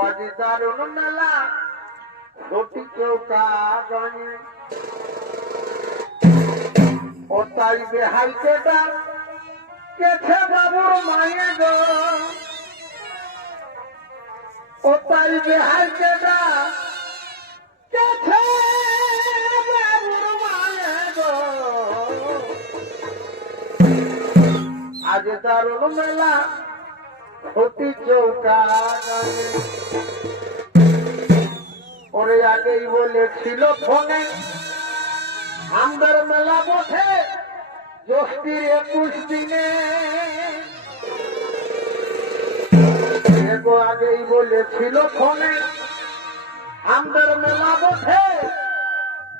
আজি দারুণ মেলা সতী চৌকা গানে ও তাই বেহাইতে ডাক কেছে বাবুর মায়ে গো ও তাই বেহাইতে ডাক কেছে বাবুর মায়ে গো আজ দারুণ মেলা সতী চৌকা গানে ওরে আগেই বলেছিল ফোনে আমাদের মেলা বসে জ্যৈষ্ঠীর 21 দিনে আগেই বলেছিল ফোনে আমাদের মেলা বসে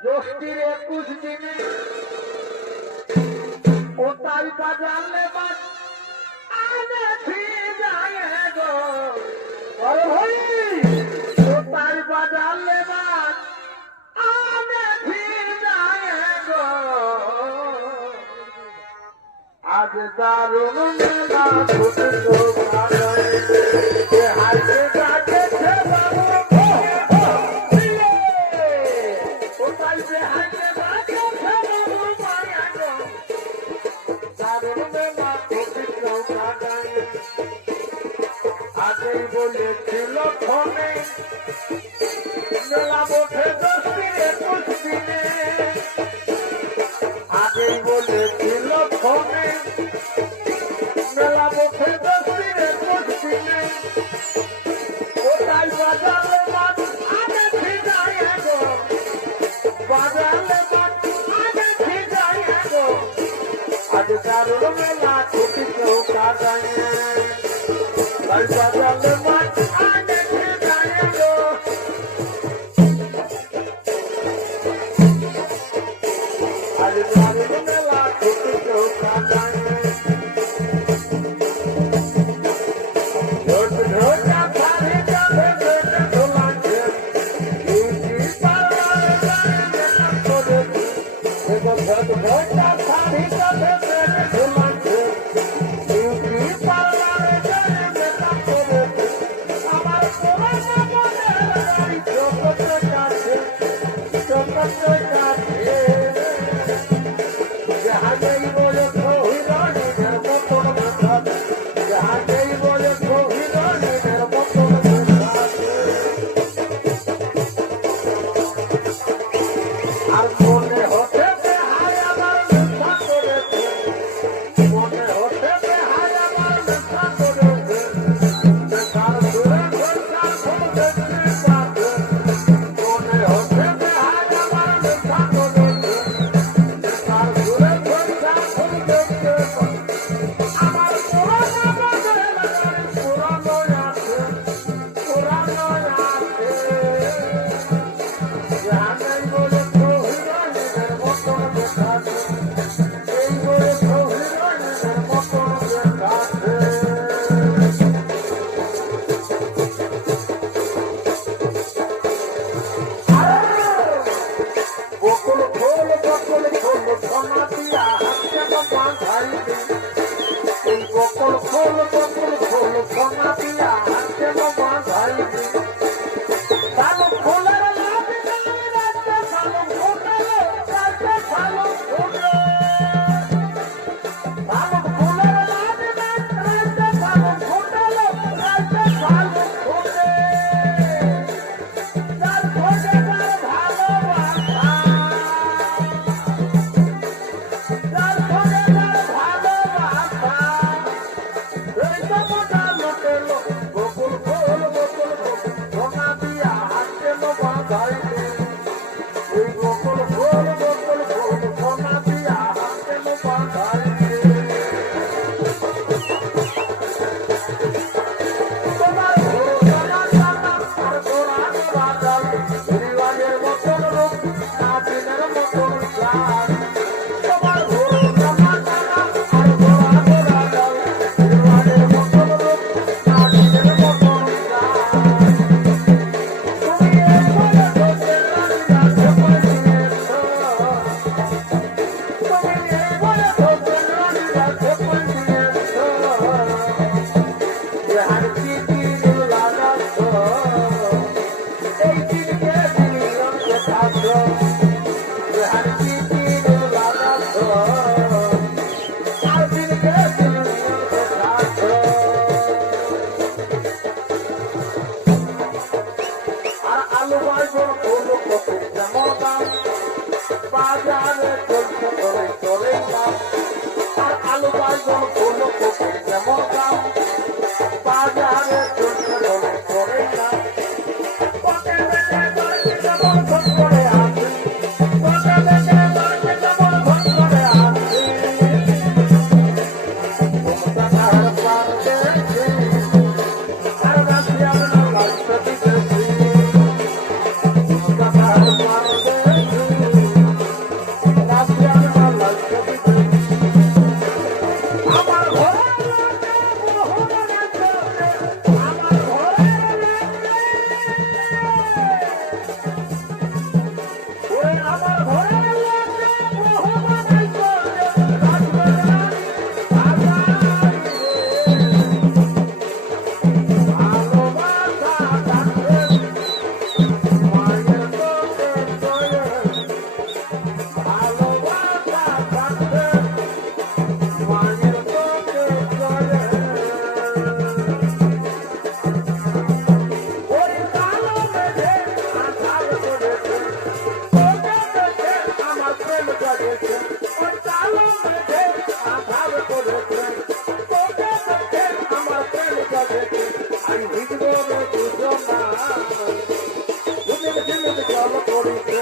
জ্যৈষ্ঠীর 21 দিনে ও তাই বাজালে বাজ আনেছি যায় গো আরে ভাই ও তাই বাজালে বাজ আনেছি যায় গো আজ দারুণ মেলা ছুটে চৌকা গানে হাইতে ডাকেছে বাবু ও তাই হাইতে ডাকেছে বাবু মায়া গো দারুণ মেলা ছুটে চৌকা গানে আগেই বলেছিল ফোনে মেলা বসে জ্যৈষ্ঠীর 21 দিনে আগেই বলেছিল ফোনে মেলা বসে জ্যৈষ্ঠীর 21 দিনে ও তাই বাজালে বাজ আনেছি যায় গো বাজালে বাজ আনেছি যায় গো আজ দারুণ মেলা ছুটি চৌকা গানে তাই বাজালে বাজ আনেছি যায় গো আজ দারুণ মেলা ছুটি চৌকা গানে বড় দুজনা ঝিলিক ঝিলিক জল পড়িছে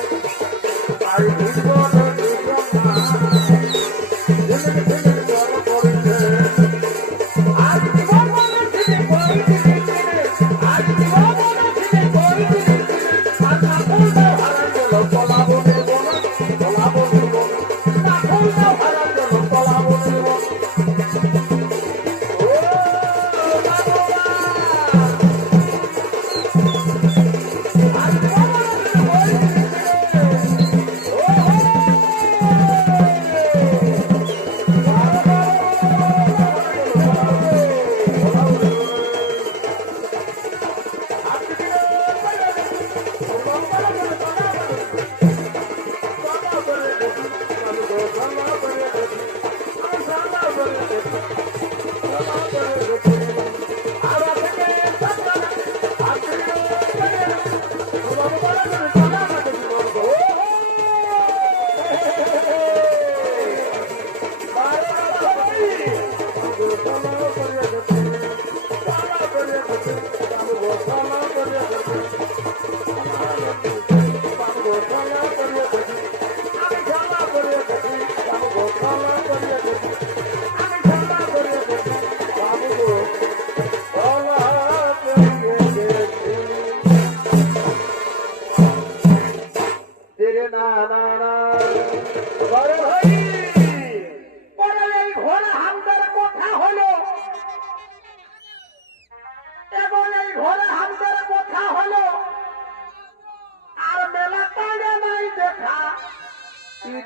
আই বড় দুজনা ঝিলিক ঝিলিক জল পড়িছে আই বড় ঝিলিক পড়িছে আই বড় ঝিলিক পড়িছে আর না ফুলটা হারা গেল পলাবনের বন পলাবনের বন না ফুলটা হারা গেল পলাবনের বন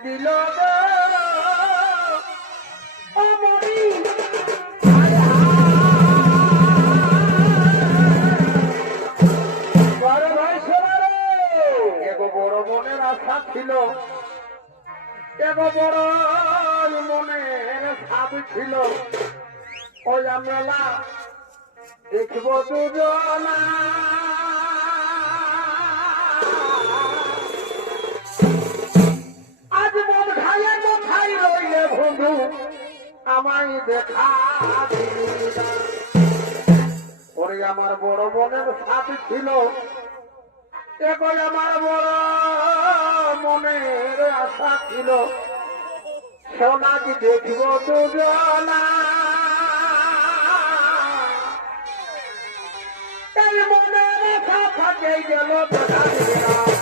দিল বড় মনের আশা ছিল এত বড় মনের সাধ ছিল ওই মেলা দেখব দুজনা আজ মন খাইয়ে কোথায় রইলে বন্ধু আমায় দেখা ওরে আমার বড় মনের সাথ ছিল এখন আমার বড় মনের আশা ছিল সোনাকে দেখব দুজনা মনের আশা থাকে গেল দেখা